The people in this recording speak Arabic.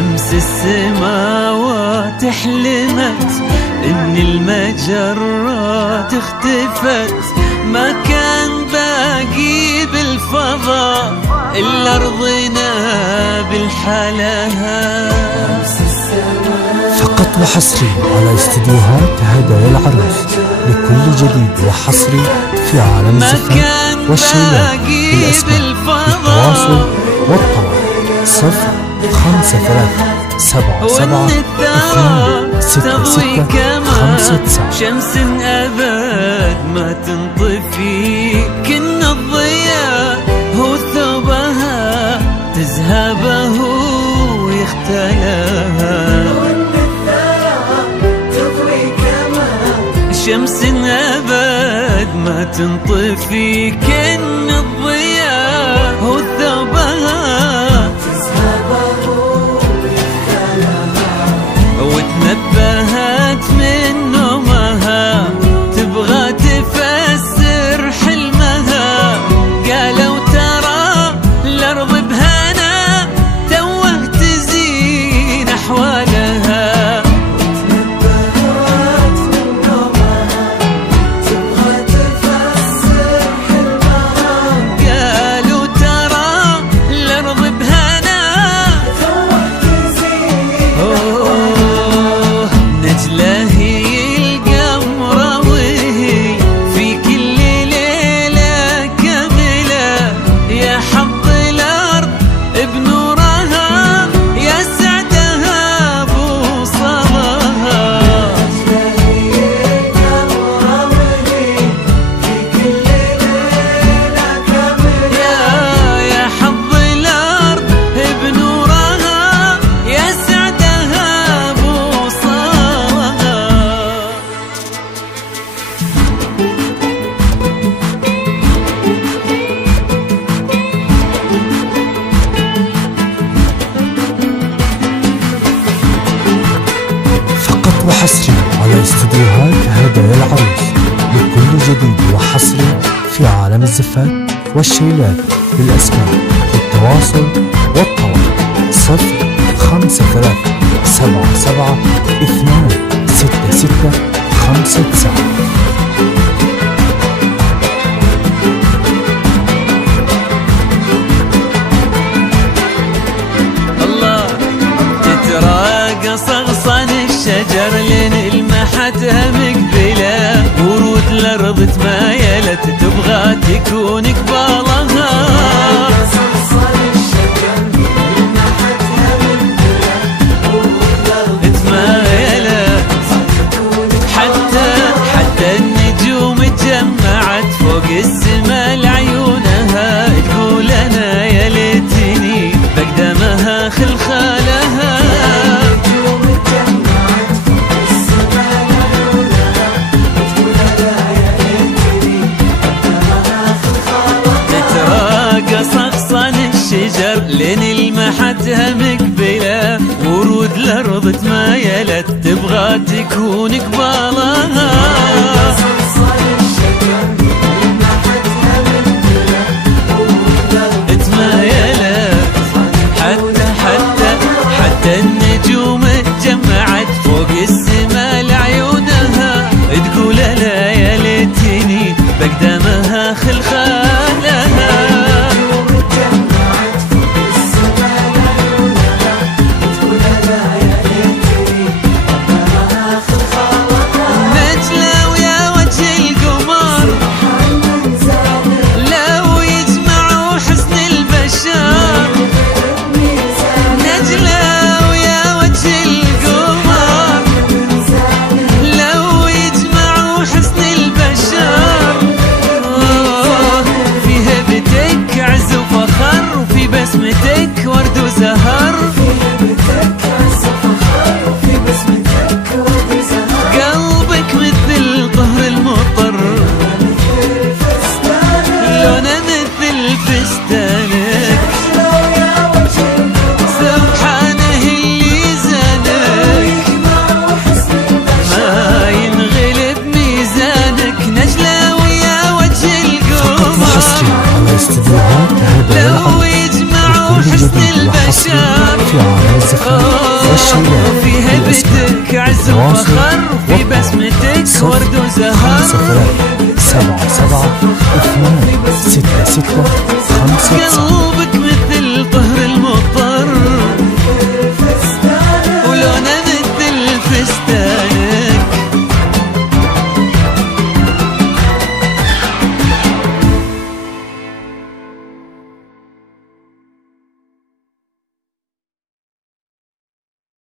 أمس السماوات حلمت إن المجرات اختفت، ما كان باقي بالفضاء إلا أرضنا بالحلاها. فقط وحصري على استديوهات هدايا العروس لكل جديد وحصري في عالم الزفاف والشيلات بالأسماء بالتواصل والطلب 057726656. شمس أبد ما تنطفي، كن الضياء هو ثوبها تذهبه ويختلاها. شمس أبد ما تنطفي، كن الضياء هو ثوبها وتنبهت من نومها تبغى تفسر حلمها. قالوا ترى الأرض بهنا توه تزين أحوالها. وتنبهت من نومها تبغى تفسر حلمها. قالوا ترى الأرض بهنا توه تزين. نجلة هي القمرة وهي في كل ليلة كاملة، يا حظ الأرض بنورها يا سعدها بوصلها. نجلة هي القمرة وهي في كل ليلة كاملة، يا حظ الأرض بنورها يا سعدها بوصلها. فقط وحصري على استديوهات هدايا العروس لكل جديد وحصري في عالم الزفات والشيلات بالأسماء بالتواصل والطلب 057726656. الله تتراقص أغصان الشجر لين المحتها مقبلة، ورود الأرض تمايلت تبغى تكون قبالها. تمايلت حتى النجوم تجمعت فوق السما لعيونها، تقول أنا يا ليتني بقدمها خلخالها. تتراقص أغصان الشجر لين المحتها مقبلة، ورود الأرض تمايلت تبغى تكون قبالها. تمايلت حتى النجوم تجمعت فوق السما لعيونها، تقول لا يا ليتني بقدمها خلخالها. نجلة ويا وجه جديد وحصري في عالم الزفاف والشيلات في هيبتك عز وفخر في بسمتك ورد وزهر 077 266 5 قلبك مثل طهر المضطر